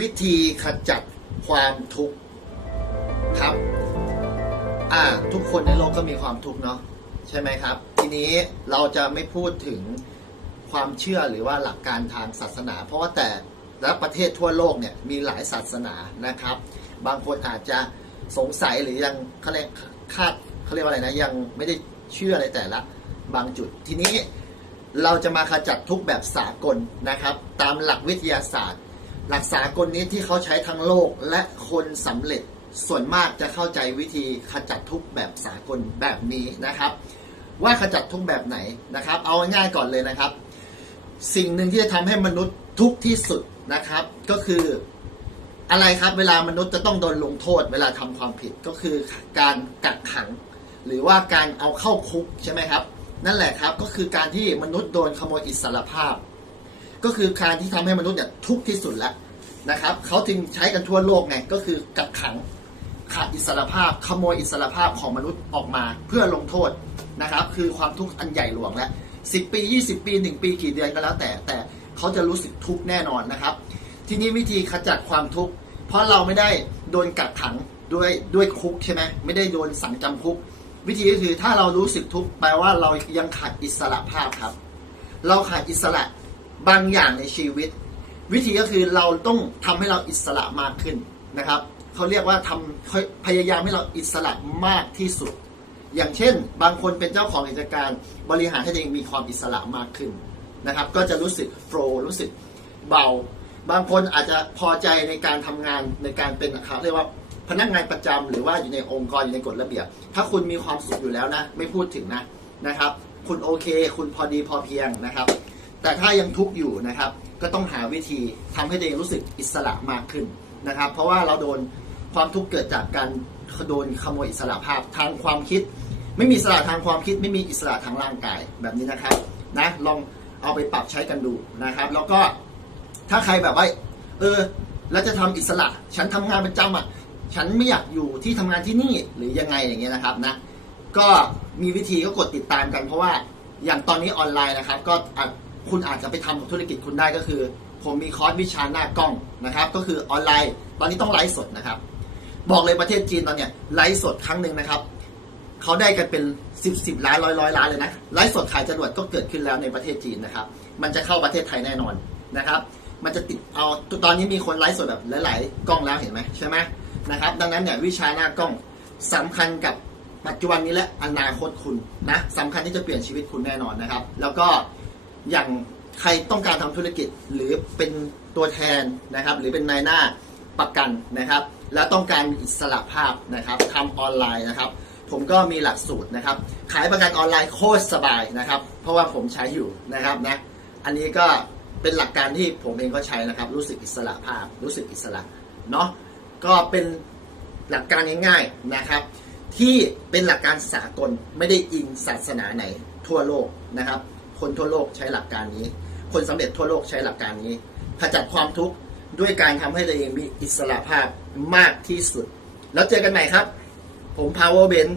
วิธีขจัดความทุกข์ครับ อ่า ทุกคนในโลกก็มีความทุกข์เนาะใช่ไหมครับ ทีนี้เราจะไม่พูดถึงความเชื่อหรือว่าหลักการทางศาสนา เพราะว่าแต่และประเทศทั่วโลกเนี่ยมีหลายศาสนานะครับ บางคนอาจจะสงสัยหรือยังเขาเรียกคาดเขาเรียกว่าอะไรนะยังไม่ได้เชื่ออะไรแต่ละบางจุดทีนี้เราจะมาขจัดทุกข์แบบสากลนะครับ ตามหลักวิทยาศาสตร์ หลักสากลนี้ที่เขาใช้ทั้งโลกและคนสำเร็จส่วนมากจะเข้าใจวิธีขจัดทุกข์แบบสากลแบบนี้นะครับ ว่าขจัดทุกข์แบบไหนนะครับ เอาง่ายก่อนเลยนะครับ สิ่งหนึ่งที่จะทำให้มนุษย์ทุกข์ที่สุดนะครับ ก็คืออะไรครับเวลามนุษย์จะต้องโดนลงโทษ เวลาทำความผิดก็คือการกักขัง หรือว่าการเอาเข้าคุกใช่ไหมครับ นั่นแหละครับก็คือการที่มนุษย์โดนขโมยอิสรภาพ ก็คือการที่ทำให้มนุษย์เนี่ยทุกข์ที่สุดแล้ว นะครับเขาจึงใช้กันทั่วโลกไงก็คือกักขังขาดอิสรภาพขโมยอิสรภาพของมนุษย์ออกมาเพื่อลงโทษนะครับ คือความทุกข์อันใหญ่หลวงแล้วสิบปี20ปี1ปีกี่เดือนก็แล้วแต่แต่เขาจะรู้สึกทุกข์แน่นอนนะครับ ทีนี้วิธีขจัดความทุกข์เพราะเราไม่ได้โดนกักขังด้วยด้วยคุกใช่ไหมไม่ได้โดนสั่งจำคุก วิธีก็คือถ้าเรารู้สึกทุกข์แปลว่าเรายังขาดอิสระภาพครับ เราขาดอิสระบางอย่างในชีวิต วิธีก็คือเราต้องทำให้เราอิสระมากขึ้นนะครับเขาเรียกว่าทำพยายามให้เราอิสระมากที่สุด อย่างเช่น บางคนเป็นเจ้าของกิจการ บริหารให้ตัวเองมีความอิสระมากขึ้นนะครับ ก็จะรู้สึกโฟล์รู้สึกเบา บางคนอาจจะพอใจในการทำงานในการเป็นนะครับเรียกว่าพนักงานประจำหรือว่าอยู่ในองค์กรอยู่ในกฎระเบียบ ถ้าคุณมีความสุขอยู่แล้วนะ ไม่พูดถึงนะนะครับ คุณโอเค คุณพอดีพอเพียงนะครับ แต่ถ้ายังทุกข์อยู่นะครับ ก็ต้องหาวิธีทำให้ตัวเองรู้สึกอิสระมากขึ้นนะครับ เพราะว่าเราโดนความทุกข์เกิดจากการโดนขโมยอิสระภาพทางความคิด ไม่มีอิสระทางความคิด ไม่มีอิสระทางร่างกายแบบนี้นะครับนะลองเอาไปปรับใช้กันดูนะครับ แล้วก็ถ้าใครแบบว่าเออแล้วจะทำอิสระ ฉันทำงานประจำอะฉันไม่อยากอยู่ที่ทำงานที่นี่หรือยังไงอย่างเงี้ยนะครับนะก็มีวิธีก็กดติดตามกันเพราะว่าอย่างตอนนี้ออนไลน์นะครับ ก็อาจ คุณอาจจะไปทำกับธุรกิจคุณได้ก็คือ ผมมีคอร์สวิชาหน้ากล้องนะครับ ก็คือออนไลน์ ตอนนี้ต้องไลฟ์สดนะครับ บอกเลยประเทศจีนตอนเนี้ยไลฟ์สดครั้งหนึ่งนะครับเขาได้กันเป็นสิบสิบล้านร้อยร้อยล้านเลยนะไลฟ์สดขายจรวดก็เกิดขึ้นแล้วในประเทศจีนนะครับ มันจะเข้าประเทศไทยแน่นอนนะครับ มันจะติดเอาตอนนี้มีคนไลฟ์สดแบบหลาย ๆ กล้องแล้วเห็นไหมใช่ไหมนะครับ ดังนั้นเนี่ยวิชาหน้ากล้องสำคัญกับปัจจุบันนี้และอนาคตคุณนะสำคัญที่จะเปลี่ยนชีวิตคุณแน่นอนนะครับ แล้วก็ อย่างใครต้องการทำธุรกิจหรือเป็นตัวแทนนะครับ หรือเป็นนายหน้าประกันนะครับ แล้วต้องการอิสระภาพนะครับทำออนไลน์นะครับ ผมก็มีหลักสูตรนะครับ ขายประกันออนไลน์โคตรสบายนะครับ เพราะว่าผมใช้อยู่นะครับนะอันนี้ก็เป็นหลักการที่ผมเองก็ใช้นะครับ รู้สึกอิสระภาพ รู้สึกอิสระเนาะก็เป็นหลักการง่ายๆนะครับ ที่เป็นหลักการสากลไม่ได้อิงศาสนาไหนทั่วโลกนะครับ คนทั่วโลกใช้หลักการนี้ คนสำเร็จทั่วโลกใช้หลักการนี้ขจัดความทุกข์ด้วยการทำให้ตัวเองมีอิสระภาพมากที่สุด แล้วเจอกันใหม่ครับ ผม Power Ben